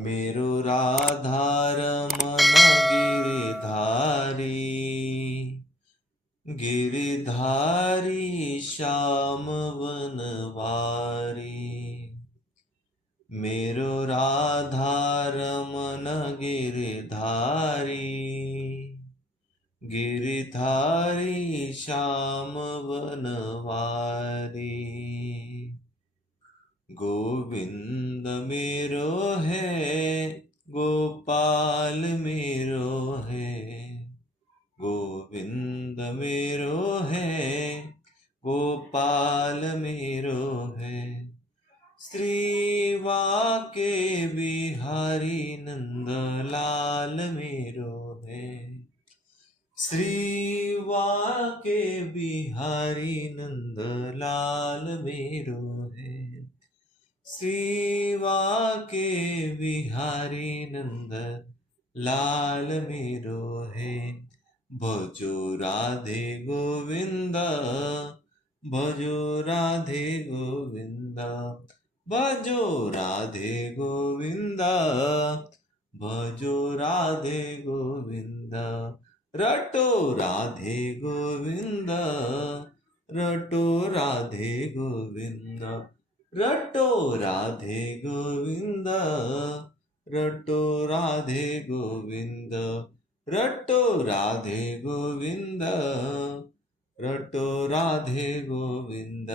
मेरो राधारमण गिरिधारी, गिरिधारी श्याम वनवारी। मेरो राधारमण गिरिधारी, गिरिधारी श्याम वनवारी। गोविंद मेरो है, गोपाल मेरो है, गोविंद मेरो है, गोपाल मेरो है। श्रीवाके बिहारी नंदलाल मेरो है, श्रीवाके बिहारी नंदलाल मेरो है, श्रीवाके बिहारी नंद लाल मेरो है। भजो राधे गोविंद, भजो राधे गोविंद, भजो राधे गोविंद, भजो राधे गोविंद। रटो राधे गोविंद, रटो राधे गोविंद, रटो राधे गोविंद, रटो राधे गोविंद, रटो राधे गोविंद, रटो राधे गोविंद।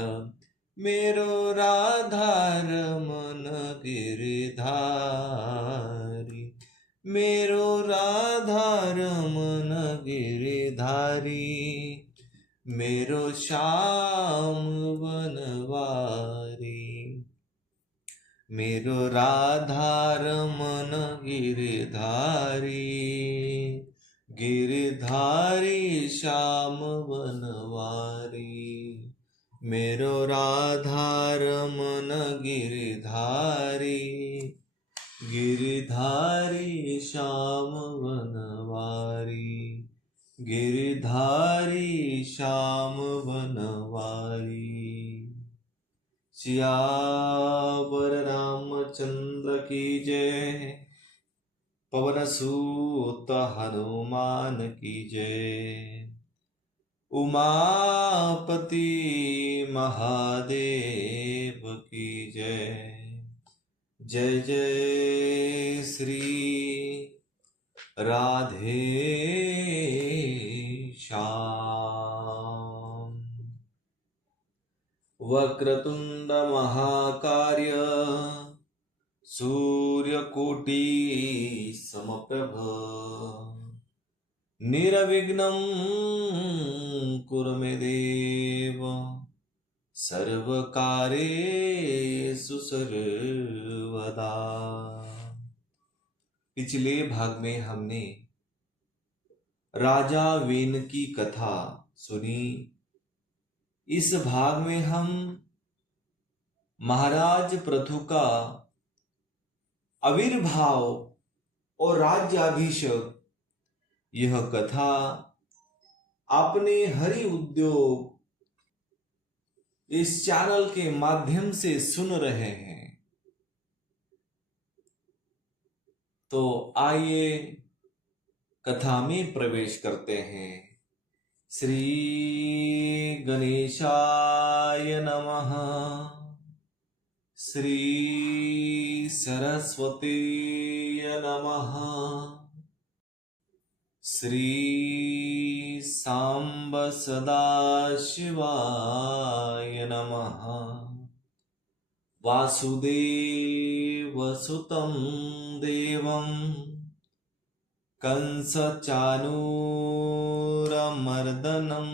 मेरो राधारमण गिरिधारी, मेरो राधारमण गिरिधारी, मेरो श्याम वनवारी। मेरो राधारमण गिरिधारी, गिरिधारी श्याम वनवारी। मेरो राधारमण गिरिधारी, गिरिधारी श्याम वनवारी, गिरिधारी श्याम वनवारी। सियावर रामचंद्र की जय, पवन सूत हनुमान की जय। उमापति महादेव की जय। जय जय श्री राधे श्याम। वक्रतुंड महाकाय, सूर्यकोटि समप्रभ, निर्विघ्नं कुरु मे देव, सर्वकार्येषु सर्वदा। पिछले भाग में हमने राजा वेन की कथा सुनी। इस भाग में हम महाराज पृथु का आविर्भाव और राज्याभिषेक, यह कथा अपने हरि उद्योग इस चैनल के माध्यम से सुन रहे हैं। तो आइए कथा में प्रवेश करते हैं। श्री गणेशाय नमः, श्री सरस्वतीय नमः, श्री सांब सदाशिवाय नमः। वासुदेवसुतं देवं कंसचाणूरमर्दनं,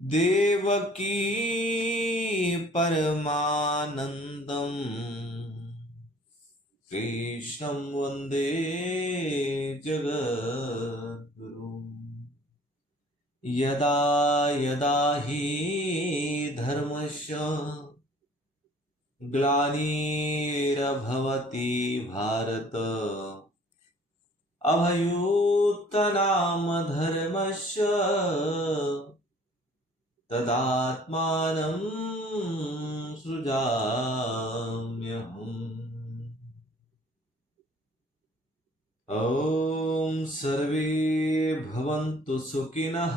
देवकी परमानन्दं, कृष्णं वन्दे जगद्गुरुं। यदा यदा हि धर्मस्य ग्लानिर्भवति भारत, अभ्युत्थानं धर्मस्य तदात्मानं सृजाम्यहम्। ॐ सर्वे भवन्तु सुखिनः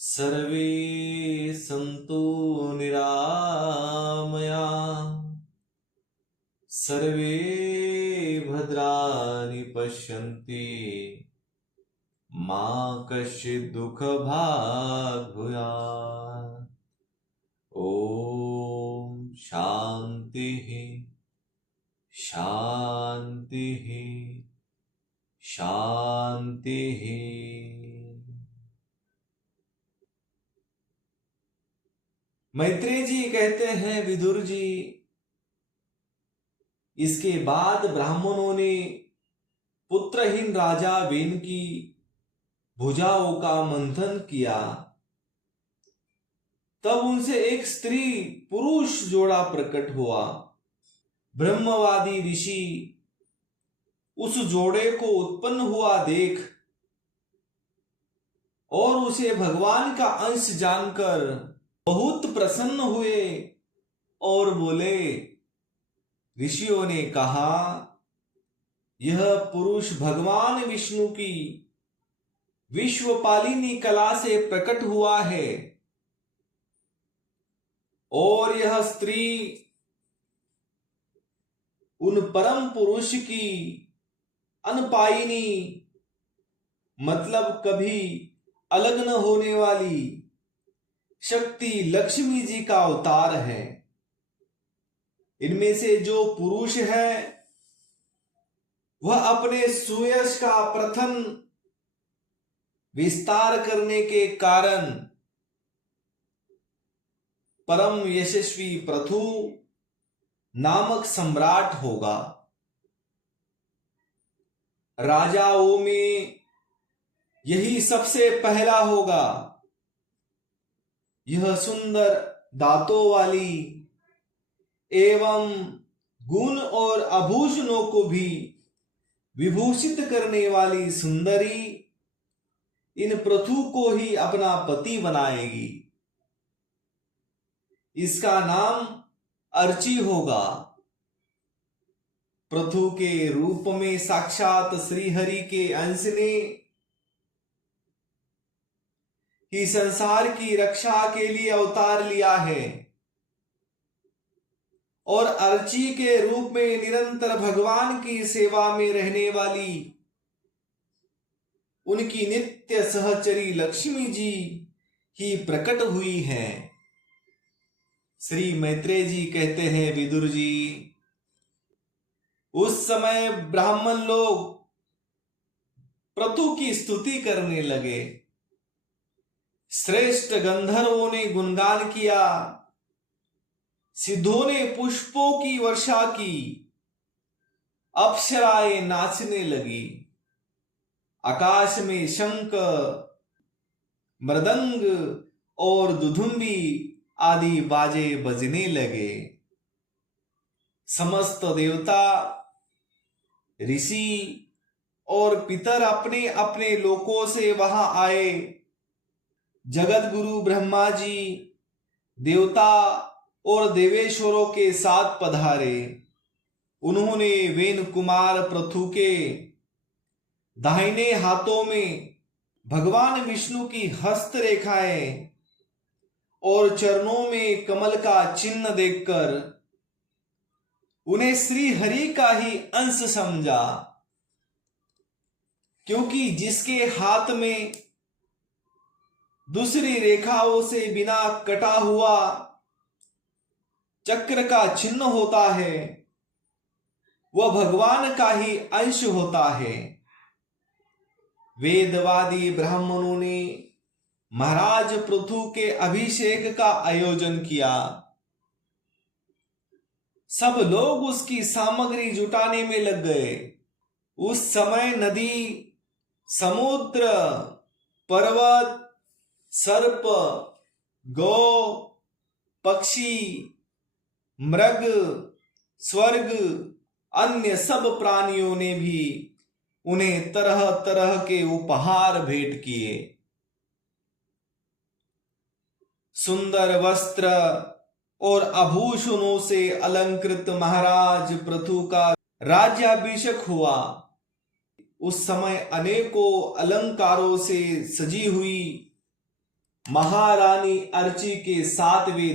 सर्वे सन्तु निरामया सर्वे भद्राणि पश्यन्ति मा कश्चित् दुःखभाग् भूयात्। ॐ शान्तिः शान्तिः शान्तिः। मैत्रेय जी कहते हैं, विदुर जी, इसके बाद ब्राह्मणों ने पुत्रहीन राजा वेन की भुजाओं का मंथन किया। तब उनसे एक स्त्री पुरुष जोड़ा प्रकट हुआ। ब्रह्मवादी ऋषि उस जोड़े को उत्पन्न हुआ देख और उसे भगवान का अंश जानकर बहुत प्रसन्न हुए और बोले, ऋषियों ने कहा, यह पुरुष भगवान विष्णु की विश्वपालिनी कला से प्रकट हुआ है और यह स्त्री उन परम पुरुष की अनपायिनी मतलब कभी अलग न होने वाली शक्ति लक्ष्मी जी का अवतार है। इनमें से जो पुरुष है वह अपने सुयश का प्रथम विस्तार करने के कारण परम यशस्वी पृथु नामक सम्राट होगा। राजाओं में यही सबसे पहला होगा। यह सुंदर दांतों वाली एवं गुण और आभूषणों को भी विभूषित करने वाली सुंदरी इन पृथु को ही अपना पति बनाएगी। इसका नाम अर्ची होगा। पृथु के रूप में साक्षात श्रीहरि के अंश ने ही संसार की रक्षा के लिए अवतार लिया है और अर्ची के रूप में निरंतर भगवान की सेवा में रहने वाली उनकी नित्य सहचरी लक्ष्मी जी ही प्रकट हुई हैं। श्री मैत्रेय जी कहते हैं, विदुर जी, उस समय ब्राह्मण लोग पृथु की स्तुति करने लगे। श्रेष्ठ गंधर्वों ने गुणगान किया, सिद्धों ने पुष्पों की वर्षा की, अप्सराएं नाचने लगी, आकाश में शंख, मृदंग और दुधुम्बी आदि बाजे बजने लगे। समस्त देवता, ऋषि और पितर अपने अपने लोकों से वहां आए। जगत गुरु ब्रह्मा जी देवता और देवेश्वरों के साथ पधारे। उन्होंने वेन कुमार पृथु के दाहिने हाथों में भगवान विष्णु की हस्त रेखाएं और चरणों में कमल का चिन्ह देखकर उन्हें श्री हरि का ही अंश समझा, क्योंकि जिसके हाथ में दूसरी रेखाओं से बिना कटा हुआ चक्र का चिन्ह होता है वह भगवान का ही अंश होता है। वेदवादी ब्राह्मणों ने महाराज पृथु के अभिषेक का आयोजन किया। सब लोग उसकी सामग्री जुटाने में लग गए। उस समय नदी, समुद्र, पर्वत, सर्प, गौ, पक्षी, मृग, स्वर्ग, अन्य सब प्राणियों ने भी उन्हें तरह तरह के उपहार भेंट किए। सुंदर वस्त्र और आभूषणों से अलंकृत महाराज पृथु का राज्याभिषेक हुआ। उस समय अनेकों अलंकारों से सजी हुई महारानी अर्ची के साथ वे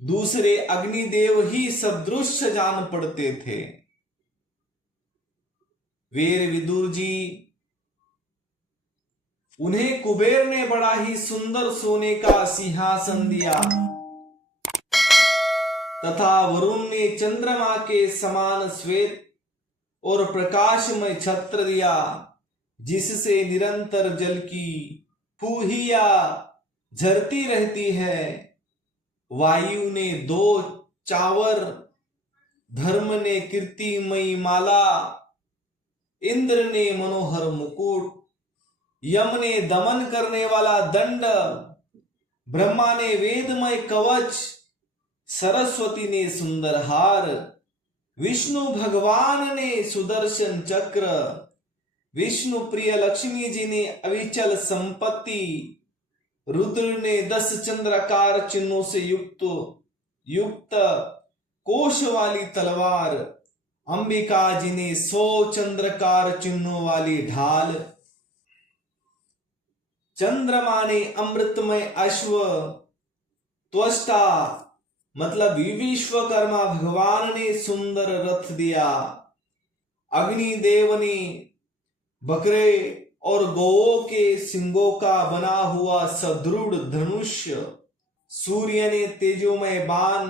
दूसरे अग्निदेव ही सदृश जान पड़ते थे। वीर विदुर जी, उन्हें कुबेर ने बड़ा ही सुंदर सोने का सिंहासन दिया तथा वरुण ने चंद्रमा के समान श्वेत और प्रकाशमय छत्र दिया, जिससे निरंतर जल की फूहिया झरती रहती है। वायु ने 2 चावर, धर्म ने कीर्तिमयी माला, इंद्र ने मनोहर मुकुट, यम ने दमन करने वाला दंड, ब्रह्मा ने वेदमय कवच, सरस्वती ने सुंदर हार, विष्णु भगवान ने सुदर्शन चक्र, विष्णु प्रिय लक्ष्मी जी ने अविचल संपत्ति, रुद्र ने 10 चंद्राकार चिन्हों से युक्त कोश वाली तलवार, अंबिका जी ने 100 चंद्रकार चिन्हों वाली ढाल, चंद्रमा ने अमृतमय अश्व, त्वष्टा मतलब विश्वकर्मा भगवान ने सुंदर रथ दिया, अग्निदेव ने बकरे और गौओं के सिंगों का बना हुआ सदृढ़ धनुष्य, सूर्य ने तेजोमय बाण,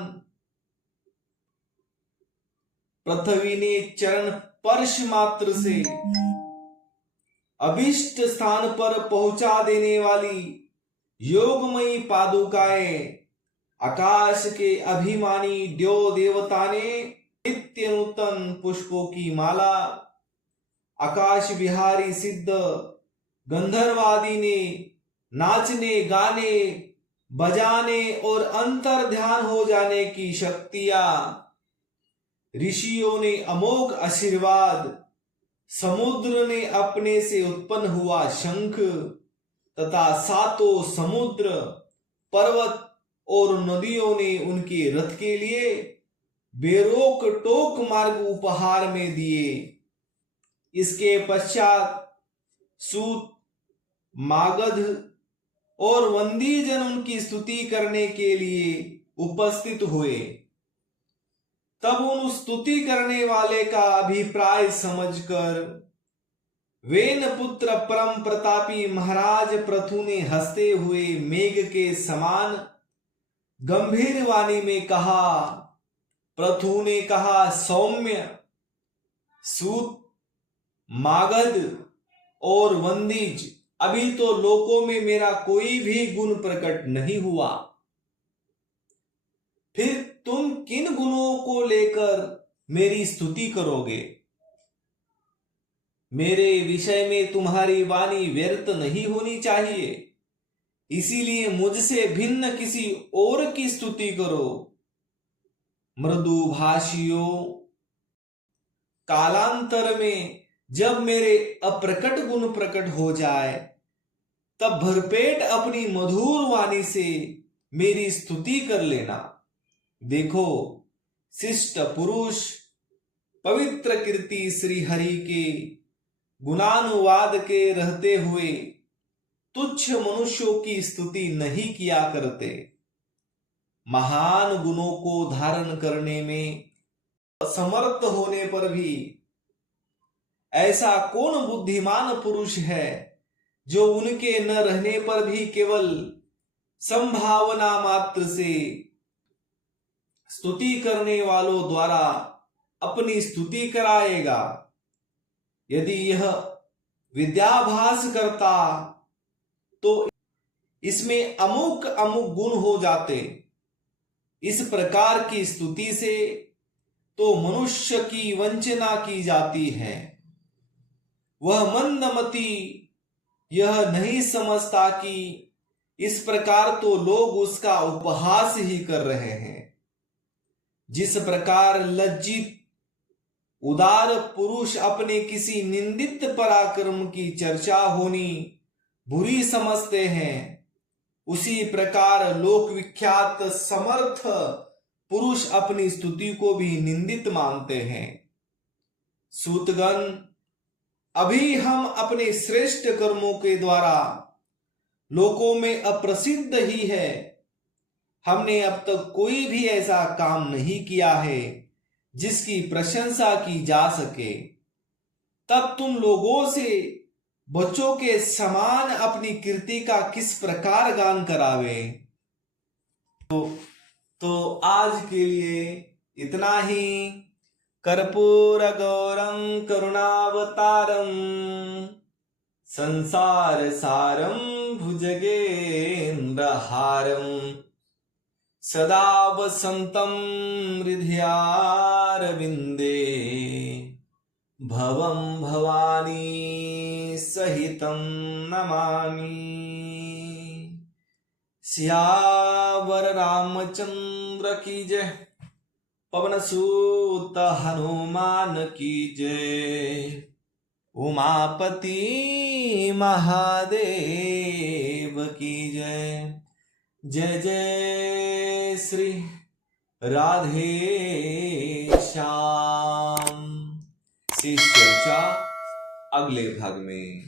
पृथ्वी ने चरण स्पर्श मात्र से अभिष्ट स्थान पर पहुंचा देने वाली योगमयी पादुकाएं, आकाश के अभिमानी देव देवता ने नित्य नूतन पुष्पों की माला, आकाश विहारी सिद्ध गंधर्वादी ने नाचने गाने बजाने और अंतर ध्यान हो जाने की शक्तियां, ऋषियों ने अमोघ आशीर्वाद, समुद्र ने अपने से उत्पन्न हुआ शंख तथा 7 समुद्र, पर्वत और नदियों ने उनके रथ के लिए बेरोक टोक मार्ग उपहार में दिए। इसके पश्चात सूत, मागध और वंदीजन उनकी स्तुति करने के लिए उपस्थित हुए। तब उन स्तुति करने वाले का अभिप्राय समझकर वेन पुत्र परम प्रतापी महाराज पृथु ने हंसते हुए मेघ के समान गंभीर वाणी में कहा। पृथु ने कहा, सौम्य, सूत, मागध और वंदीज, अभी तो लोकों में मेरा कोई भी गुण प्रकट नहीं हुआ, फिर तुम किन गुणों को लेकर मेरी स्तुति करोगे? मेरे विषय में तुम्हारी वाणी व्यर्थ नहीं होनी चाहिए, इसीलिए मुझसे भिन्न किसी और की स्तुति करो। मृदु भाषियों, कालांतर में जब मेरे अप्रकट गुण प्रकट हो जाए, तब भरपेट अपनी मधुर वाणी से मेरी स्तुति कर लेना। देखो, शिष्ट पुरुष पवित्र कीर्ति श्री हरि के गुणानुवाद के रहते हुए तुच्छ मनुष्यों की स्तुति नहीं किया करते। महान गुणों को धारण करने में असमर्थ होने पर भी ऐसा कौन बुद्धिमान पुरुष है जो उनके न रहने पर भी केवल संभावना मात्र से स्तुति करने वालों द्वारा अपनी स्तुति कराएगा। यदि यह विद्याभास करता तो इसमें अमुक अमुक गुण हो जाते। इस प्रकार की स्तुति से तो मनुष्य की वंचना की जाती है। वह मंदमती यह नहीं समझता कि इस प्रकार तो लोग उसका उपहास ही कर रहे हैं। जिस प्रकार लज्जित उदार पुरुष अपने किसी निंदित पराक्रम की चर्चा होनी बुरी समझते हैं, उसी प्रकार लोक विख्यात समर्थ पुरुष अपनी स्तुति को भी निंदित मानते हैं। सूतगण, अभी हम अपने श्रेष्ठ कर्मों के द्वारा लोकों में अप्रसिद्ध ही है। हमने अब तक कोई भी ऐसा काम नहीं किया है जिसकी प्रशंसा की जा सके। तब तुम लोगों से बच्चों के समान अपनी कीर्ति का किस प्रकार गान करावे। तो आज के लिए इतना ही। कर्पूर गौरम करुणावतारम संसार सारम भुजगेन्द्रहारम सदा वसंतम हृदयारविंदे भवं भवानी सहितं नमामि। सियावर रामचंद्र की जय, पवन सूत हनुमान की जय, उमापति महादेव की जय। जय जय श्री राधे श्याम। शेष चर्चा अगले भाग में।